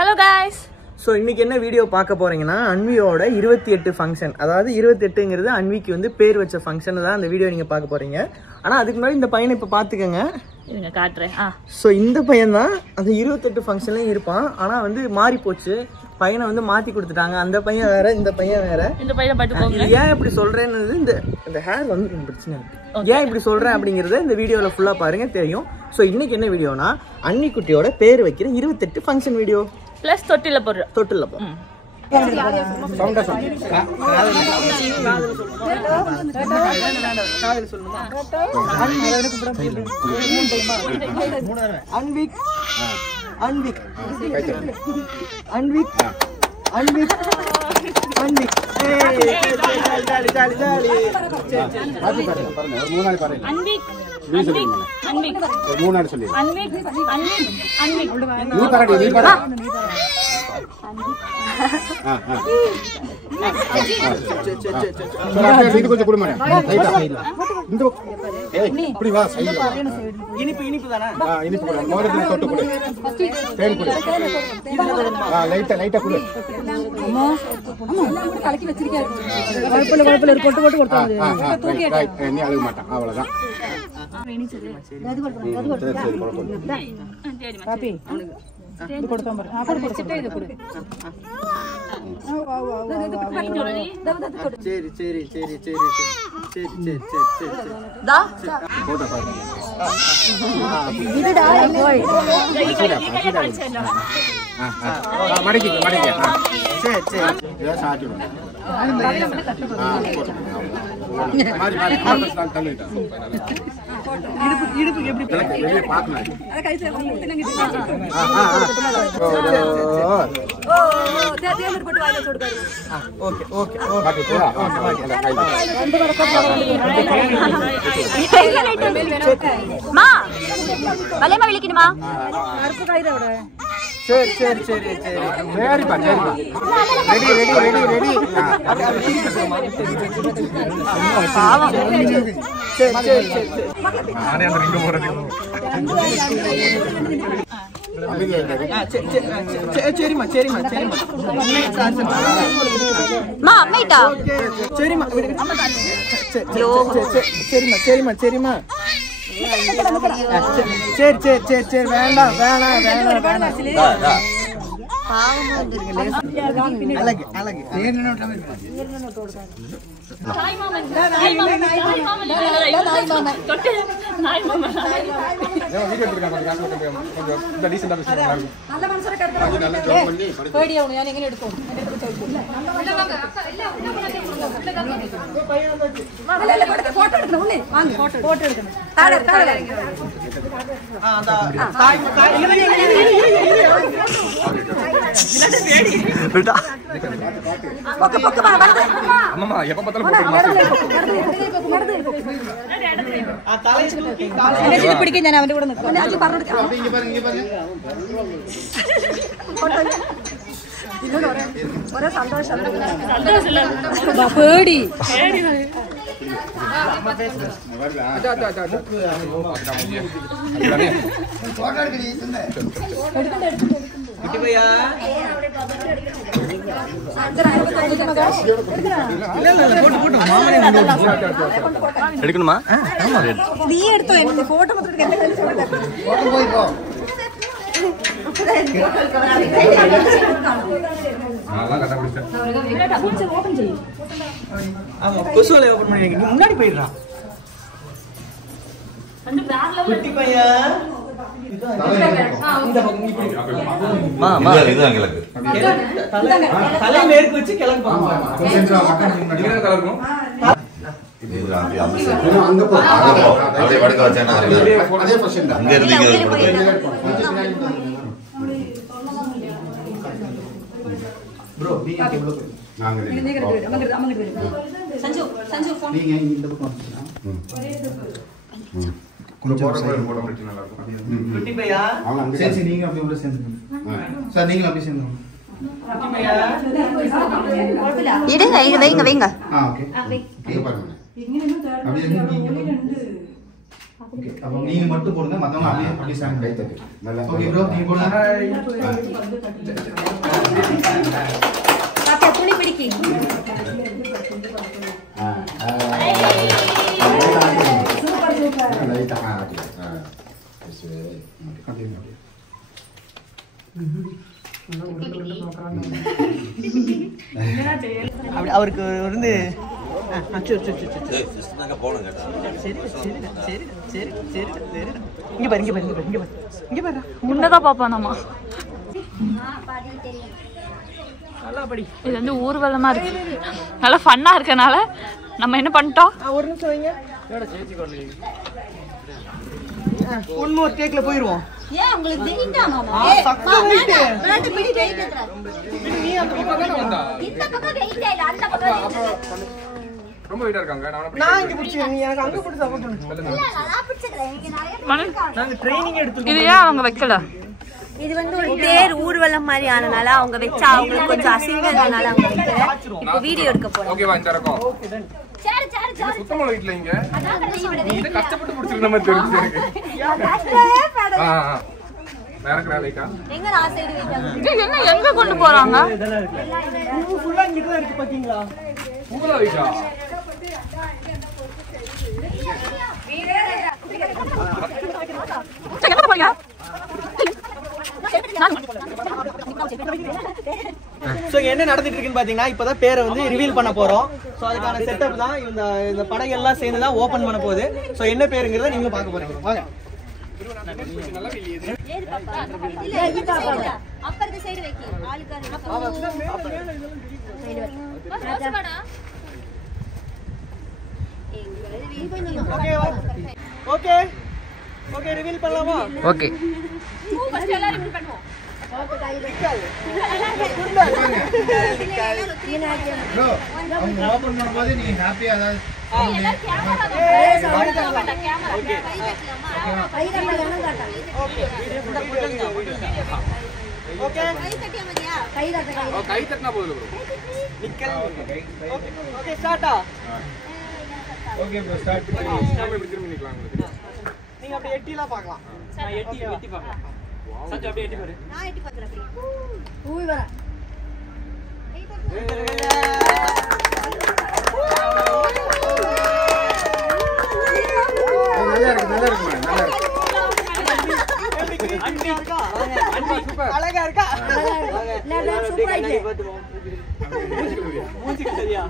Hello guys. So இன்னைக்கு என்ன video பார்க்க போறீங்கன்னா அன்வியோட 28 ஃபங்க்ஷன். அதாவது 28ங்கிறது அன்விக்கு வந்து பேர் வச்ச ஃபங்க்ஷன் தான் அந்த வீடியோ நீங்க பார்க்க போறீங்க. ஆனா அதுக்கு முன்னாடி இந்த பையனை இப்ப பாத்துக்கங்க. இருங்க காட்றேன். சோ இந்த பையன் தான் அந்த 28 ஃபங்க்ஷன்லயும் இருப்பான். ஆனா வந்து மாறி போச்சு. பையனை வந்து மாத்தி கொடுத்துட்டாங்க. அந்த பையன் வேற, இந்த பையன் வேற. இந்த பையனை பாத்துக்கோங்க. ஏன் இப்படி சொல்றேன்னு இந்த ஹேர் வந்து ரொம்ப பிரச்சனை இருக்கு. ஏன் இப்படி சொல்றேன் அப்படிங்கறத இந்த வீடியோல ஃபுல்லா பாருங்க தெரியும். சோ இன்னைக்கு என்ன வீடியோனா அன்னி குட்டியோட பேர் வைக்கிற 28 ஃபங்க்ஷன் வீடியோ. பிளஸ் தொட்டில போடுற. தொட்டில போ. சவுண்டா சொல்லுங்க. காதல் சொல்லுமா? அன்விக் அன்விக் அன்விக் அன்விக் அன்விக் ஜாலி ஜாலி ஜாலி. அது பாருங்க பாருங்க ஒரு மூணாவது பாருங்க. அன்விக் அன்விக் அன்விக் மூணாவது சொல்லி. அன்விக் அன்விக் அன்விக் நீ பாருங்க நீ பாருங்க. இது கொஞ்சம் குடு மேடம். ரைட்டா இந்த இப்படி வா சைடுல. இனிப்பு இனிப்பு தானே? இனிப்பு குடு. மோதிரத்துல தொட்டு குடு. தேன் குடு. லைட்டா லைட்டா குடு. அம்மா எல்லாம் கூட கலக்கி வச்சிருக்காரு. குழப்பல போட்டு போட்டு கொடுத்தாங்க. தூக்கிட்டேன். நீ அழுக மாட்டான். அவ்வளவுதான். அது கொடுத்து சரி பாப்பி இது கொடுத்தோம் பாரு. அப்படி வச்சிட்டே இது கொடு. சரி சரி சரி சரி சரி சரி சரி டா போடா பாரு. இதுடா போய் மடக்கி மடக்கி. சரி சரி ஏ சாட்டிடு. மாரி மாரி கால் தள்ளிட்டா. இடுப்பு எப்படி வெளிய பார்க்கணும். அத கையில முத்துனங்க. தேர்ந்து போட்டு வாயில போடுறாரு. ஓகே ஓகே ஓகே ரெண்டு மா வலைமா விளிக்கணுமா? அறுப்பு காயிரா விட. சரி சரி சரி சரி சரி பா சரி பா. Ready ready ready ready. பாவம். சரி சரி சரி நானே அந்த ரிங்க போறது. சரிமா சரிமா சரிமா. மா அம்மைட்டா சரிமா சரிமா சரிமா சரிமா. சரி சரி சரி சரி வேண்டாம் வேணாம் வேணாம் வேணாம். அழகு அழகு. நாய் மாமன் நாய் மாமன் நாய் மாமன் தொட்டு நாய் மாமன். நான் வீடியோ எடுத்துறேன். கொஞ்சம் இந்த டீசன்ட்டா பேசுங்க. நல்ல மனசர கரெக்ட்டா நல்ல ஜோக் பண்ணி பேடியா உன ഞാൻ എങ്ങനെ എടുക്കും? இல்ல வாங்க அக்கா இல்ல உள்ள போங்க. பையன் வந்துச்சு. இல்ல இல்ல போட்டோ எடுக்கணும். உள்ளே வாங்க போட்டோ எடுக்கணும். தாட அந்த தாய் விட்டா பக்க பக்க வா அம்மா எப்ப பார்த்தாலும் தலை தூக்கி காலை பிடிக்க ഞാൻ അവന്റെ കൂടെ നിൽക്കാം. അജി പറഞ്ഞു ഇങ്ങ பாருங்க ഇങ്ങ பாருங்க. இன்னொரு ஒரே சந்தோஷம் இல்ல பேடி பேடி அம்மா பேசுங்க வரல. அதா அதா அதா போட்டோ எடுக்கறீ சும்மா எடுத்து குட்டி பையா எடுக்கணுமா? நீ எடுத்தோ எனக்கு போட்டோ மட்டும் எடுக்க. என்ன போட்டோ போய் போ. நான் கட்ட பிடிச்சேன். ஓபன் செய். ஆமா கொசுவலை ஓபன் பண்ணி நீ முன்னாடி போயிடுறா. அந்த பேக்ல குட்டி பையா இந்த பக்கம் நீ போய். மாமா இதுதான் கிழக்கு. தலை மேற்கு வச்சு கிழக்கு பாங்க. கொஞ்சம் மக்கள் முன்னாடி என்ன கலர் இருக்கும்? இது அங்க போ. அப்படியே வடக்க வச்சானா அதே பொசிஷன் தான். அங்க இருந்தீங்க bro நீ அங்க உள்ள போய் நாங்க சஞ்சு சஞ்சு ஃபோன் நீங்க இந்த பக்கம் கொஞ்சம் போட பிரச்சனை நல்லா இருக்கும். குட்டி பையா சரி நீங்க அப்படியே உள்ள சேர்ந்துங்க. சார் நீங்க அப்படியே சேர்ந்துங்க. குட்டி பையா இருங்க இங்க வைங்க வைங்க. ஓகே இங்க பாருங்க. அப்படியே நீங்க ஓகே அப்ப நீங்க மட்டும் போடுங்க மத்தவங்க அப்படியே அப்படியே சாங் கை தட்டு. ஓகே bro நீங்க போடுங்க. அப்படி அவருக்கு வந்து முன்னதான் பாப்பானாமா. இது வந்து ஊர்வலமா இருக்கு, நல்லா ஃபன்னா இருக்கனால நம்ம என்ன பண்ணிட்டோம், ஒரு நிமிஷம் வைங்க. ஒன் மோர் டேக்ல போயிடுவோம். ஏன் உங்களுக்கு வெயிட்டா மாமா? வெயிட் பிடி வெயிட் ஏத்துறா. நீ அந்த பக்கம் வந்தா இந்த பக்கம் வெயிட் இல்ல, அந்த பக்கம் ரொம்ப வெயிட்டா இருக்காங்க. நான் இங்க பிடிச்சேன், நீ எனக்கு அங்க போட்டு சப்போர்ட் பண்ணு. இல்ல நான் பிடிச்சறேன். இங்க நிறைய நாங்க ட்ரெய்னிங் எடுத்துக்கோம். இது ஏன் அவங்க வைக்கல? இது வந்து ஒரு தேர் ஊர்வலம் மாதிரி ஆனனால அவங்க வச்சா அவங்களுக்கு கொஞ்சம் அசிங்கனால அவங்க வைக்கல. இப்போ வீடியோ எடுக்க போறோம். ஓகேவா இந்த ரகம்? சரி சரி சரி. சுத்தமா வெயிட்ல இங்க. அதான் நீ இத கஷ்டப்பட்டு முடிச்சிருக்க மாதிரி தெரியுது எனக்கு. கஷ்டமே பட. வேற லைட்டா. எங்க நான் சைடு வைக்காங்க. இது என்ன எங்க கொண்டு போறாங்க? ஃபுல்லா இங்க தான் இருக்கு பாத்தீங்களா? உங்களா வெயிட்டா? எங்க போறீங்க? சோ என்ன நடந்துட்டு இருக்குன்னு பாத்தீங்கன்னா இப்பதான் பேரை வந்து ரிவீல் பண்ண போறோம். சோ அதுக்கான செட்டப் தான் இந்த படகு எல்லாம் சேர்ந்து தான் ஓபன் பண்ண போகுது. சோ என்ன பேருங்கறத நீங்க பார்க்க போறீங்க. வாங்க. ஏது பாப்பா? இல்ல இது பாப்பா. அப்ப இந்த சைடு வைக்கி. ஆளுக்கார சைடு வை. வாடா. ஓகே ஓகே ஓகே ரிவீல் பண்ணலாமா? ஓகே. ஃபர்ஸ்ட் எல்லாரும் ரிவீல் பண்ணுவோம். அவங்க ஓபன் பண்ணும்போது நீ ஹாப்பியா அதாவது எல்லாரும் கேமரா கேமரா கை வைக்கலாமா? கை தட்டலாம் காட்டாங்க. ஓகே வீடியோ ஃபுல்லா போடுங்க. ஓகே கை தட்டியா மதியா? கை தட்ட கை தட்டனா போதும் ப்ரோ. நிக்கல். ஓகே ஸ்டார்ட்டா? ஓகே ப்ரோ ஸ்டார்ட் பண்ணி நாம இப்படி திரும்பி நிக்கலாம் உங்களுக்கு. நீங்க அப்படியே எட்டிலாம் பார்க்கலாம். நான் எட்டி பார்க்கலாம். சஞ்சு அப்படியே எட்டி பாரு. நான் எட்டி பார்க்கறேன் அப்படியே. ஊய் வர. நல்லா இருக்கு நல்லா இருக்கு நல்லா இருக்கு. அண்ணி இருக்கா? அண்ணி சூப்பர். அழகா இருக்கா? நான் சூப்பரா இருக்கு. மூஞ்சிக்கு சரியா?